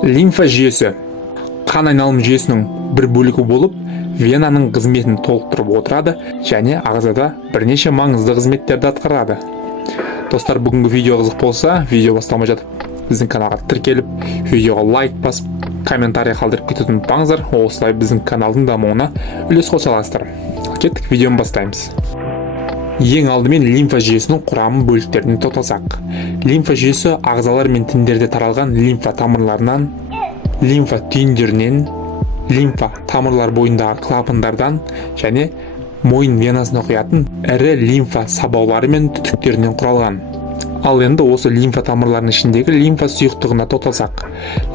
Лимфа жүйесі қан айналым жүйесінің бір бөлігі болып, венаның қызметін толықтырып отырады және ағзада бірнеше маңызды қызметтерді атқарады. Достар, бүгінгі видео қызық болса, видео басталмай жатып біздің каналға тіркеліп, видеоға лайк басып, комментарий қалдырып кетуді ұмытпаңыздар. Осылай біздің каналдың дамуына үлес қоса аласыздар. Кеттік, видеоны бастаймыз. Ең алдымен лимфа жүйесінің құрамы бөліктеріне тоқталсақ. Лимфа жүйесі ағзалар мен тіндерде таралған лимфа тамырларынан, лимфа түйіндерінен, лимфа тамырлар бойындағы клапандардан және мойын венасына құятын ірі лимфа сабаулары мен түтіктерінен құралған. Ал енді осы лимфа тамырларының ішіндегі лимфа сұйықтығына тоқталсақ.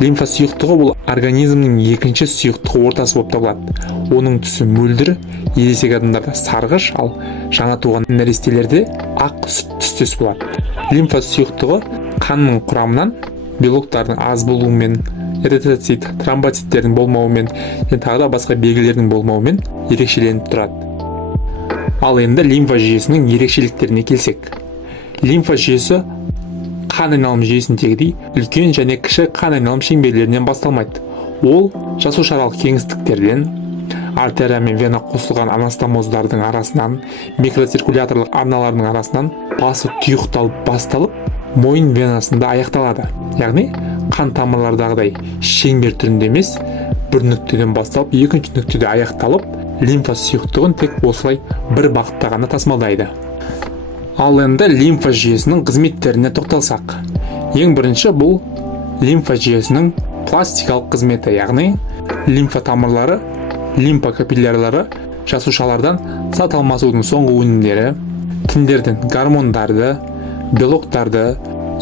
Лимфа сұйықтығы бұл организмнің екінші сұйықтығы ортасы болып табылады. Оның түсі мөлдір, ересек адамдарда сарғыш, ал жаңа туған нәрестелерде ақ сүт түстес болады. Лимфа сұйықтығы қанның құрамынан белоктардың аз болуымен, эритроцит, тромбоциттердің болмауымен және тағы да басқа белгілердің болмауымен ерекшеленіп тұрады. Ал енді лимфа жүйесінің ерекшеліктеріне келсек. Лимфа жүйесі қан айналым жүйесіндегідей үлкен және кіші қан айналым шеңберлерінен басталмайды. Ол жасушааралық кеңістіктерден, артерия мен вена қосылған анастомоздардың арасынан, микроциркуляторлық арналардың арасынан басы тұйықталып басталып, мойын венасында аяқталады. Яғни қан тамырлардағыдай шеңбер түрінде емес, бір нүктеден басталып, екінші нүктеде аяқталып, лимфа сұйықтығын тек осылай бір бағытта ғана тасымалдайды. Ал енді лимфа жүйесінің қызметтеріне тоқталсақ. Ең бірінші бұл лимфа жүйесінің пластикалық қызметі, яғни лимфа тамырлары, лимфа капиллярлары жасушалардан зат алмасудың соңғы өнімдері, тіндерден гормондарды, белоктарды,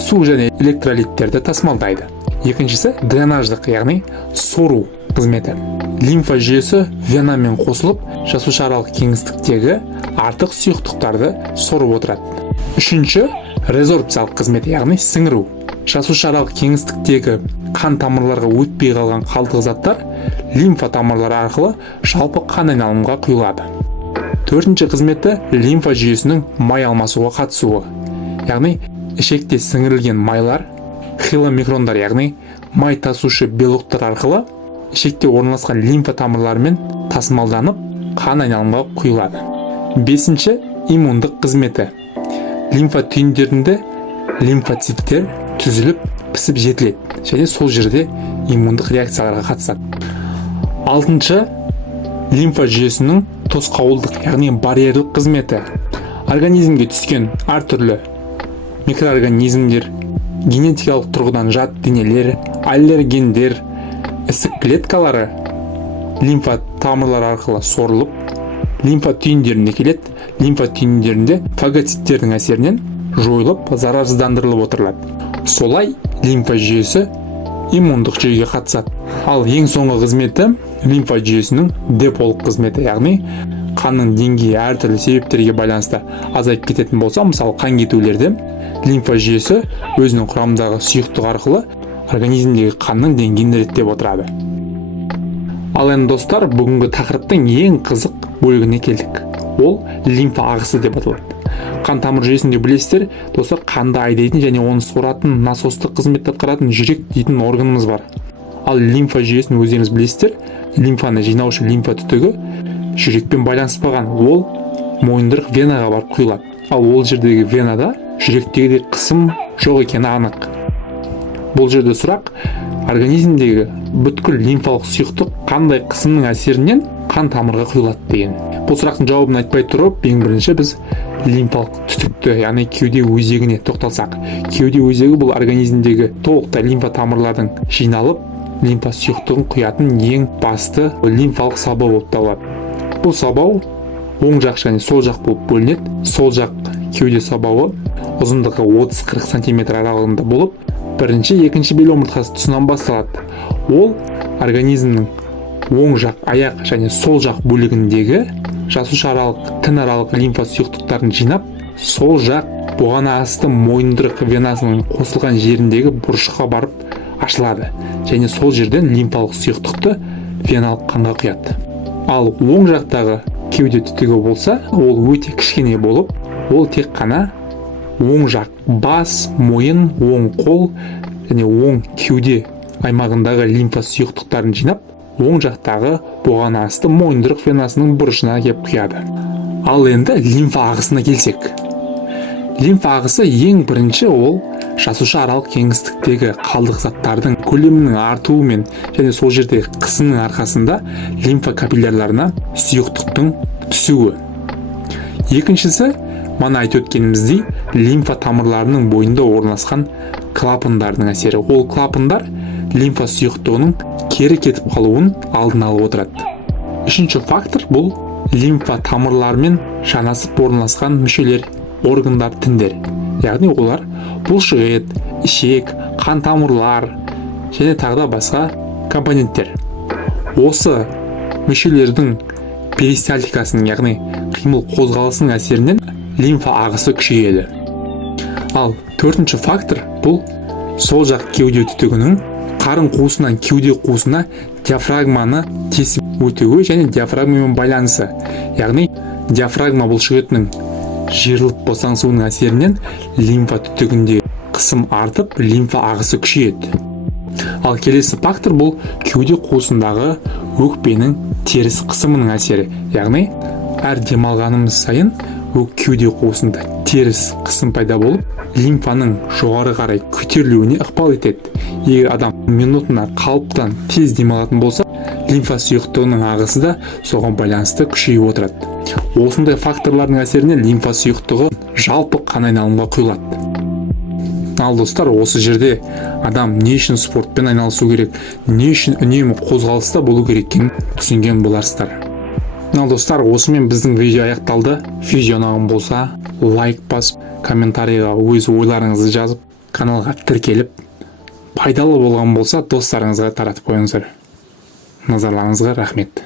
су және электролиттерді тасымалдайды. Екіншісі дренаждық, яғни сору қызметі. Лимфа жүйесі венамен қосылып, жасушааралық кеңістіктегі артық сұйықтықтарды сорып отырады. Үшінші резорбциялық қызмет, яғни сіңіру. Жасушааралық кеңістіктегі қан тамырларға өтпей қалған қалдық заттар лимфа тамырлары арқылы жалпы қан айналымға құйылады. Төртінші қызметі лимфа жүйесінің май алмасуға қатысуы. Яғни ішекте сіңірілген майлар хиломикрондар, яғни май тасушы белоктар арқылы ішекте орналасқан лимфа тамырларымен тасымалданып, қан айналымға құйылады. Бесінші иммундық қызметі. Лимфа түйіндерінде лимфоциттер түзіліп, пісіп жетіледі және сол жерде иммундық реакцияларға қатысады. Алтыншы лимфа жүйесінің тосқауылдық, яғни барьерлік қызметі. Организмге түскен әртүрлі микроорганизмдер, генетикалық тұрғыдан жат денелер, аллергендер, ісік клеткалары лимфа тамырлары арқылы сорылып, лимфа түйіндеріне келеді. Лимфа түйіндерінде фагоциттердің әсерінен жойылып, зарарсыздандырылып отырылады. Солай лимфа жүйесі иммундық жүйеге қатысады. Ал ең соңғы қызметі лимфа жүйесінің деполық қызметі, яғни қанның деңгейі әртүрлі себептерге байланысты азайып кететін болса, мысалы қан кетулерде лимфа жүйесі өзінің құрамындағы сұйықтық арқылы организмдегі қанның деңгейін реттеп отырады. Ал енді достар, бүгінгі тақырыптың ең қызық бөлігіне келдік. Ол лимфа ағысы деп аталады. Қан тамыр жүйесінде білесіздер, достар, қанды айдайтын және оны соратын насостық қызметті атқаратын жүрек дейтін органымыз бар. Ал лимфа жүйесін өздеріңіз білесіздер, лимфаны жинаушы лимфа түтігі жүрекпен байланыспаған, ол мойындырық венаға барып құйылады. Ал ол жердегі венада жүректегі қысым жоқ екені анық. Бұл жерде сұрақ, организмдегі бүткіл лимфалық сұйықтық қандай қысымның әсерінен қан тамырға құйылады деген. Бұл сұрақтың жауабын айтпай тұрып, ең бірінші біз лимфалық түтікті, яғни кеуде өзегіне тоқталсақ. Кеуде өзегі бұл организмдегі толықтай лимфа тамырлардың жиналып, лимфа сұйықтығын құятын ең басты лимфалық сабау болып табылады. Бұл сабау оң жақ және сол жақ болып бөлінеді. Сол жақ кеуде сабауы ұзындығы 30-40 см аралығында болып, бірінші, екінші бел омыртқасы тұсынан басталады. Ол организмнің оң жақ аяқ және сол жақ бөлігіндегі жасушааралық, тінаралық лимфа сұйықтықтарын жинап, сол жақ бұғана асты мойындырық венасының қосылған жеріндегі бұрышқа барып ашылады және сол жерден лимфалық сұйықтықты веналық қанға құяды. Ал оң жақтағы кеуде түтігі болса, ол өте кішкене болып, ол тек қана оң жақ бас, мойын, оң қол және оң кеуде аймағындағы лимфа сұйықтықтарын жинап, оң жақтағы бұған асты мойындырық венасының бұрышына кеп құяды. Ал енді лимфа ағысына келсек. Лимфа ағысы ең бірінші ол жасуша аралық кеңістіктегі қалдық заттардың көлемінің артуымен және сол жердегі қысымның арқасында лимфа капиллярларына сұйықтықтың түсуі. Екіншісі, мана айтып өткеніміздей, лимфа тамырларының бойында орналасқан клапандардың әсері. Ол клапандар лимфа сұйықтығының кері кетіп қалуын алдын алып отырады. Үшінші фактор бұл лимфа тамырларымен жанасып орналасқан мүшелер, органдар, тіндер. Яғни олар бұлшық ет, ішек, қан тамырлар және тағы басқа компоненттер. Осы мүшелердің перистальтикасының, яғни қимыл қозғалысының әсерінен лимфа ағысы күшейеді. Ал төртінші фактор бұл сол жақ кеуде түтігінің қарын қуысынан кеуде қуысына диафрагманы тесіп өтуі және диафрагмамен байланысы. Яғни диафрагма бұлшық етінің жиырылып босаңсуының әсерінен лимфа түтігінде қысым артып, лимфа ағысы күшейеді. Ал келесі фактор бұл кеуде қуысындағы өкпенің теріс қысымының әсері. Яғни әр демалғанымыз сайын кеуде қуысында теріс қысым пайда болып, лимфаның жоғары қарай көтерілуіне ықпал етеді. Егер адам минутына қалыптан тез демалатын болса, лимфа сұйықтығының ағысы да соған байланысты күшейіп отырады. Осындай факторлардың әсерінен лимфа сұйықтығы жалпы қан айналымға құйылады. Ал достар, осы жерде адам не үшін спортпен айналысу керек, не үшін үнемі қозғалыста болу керек екенін түсінген боларсыздар. Ал достар, осымен біздің видео аяқталды. Видео ұнаған болса, лайк басып, комментарийға өз ойларыңызды жазып, каналға тіркеліп, пайдалы болған болса достарыңызға таратып қойыңыздар. Назарларыңызға рахмет.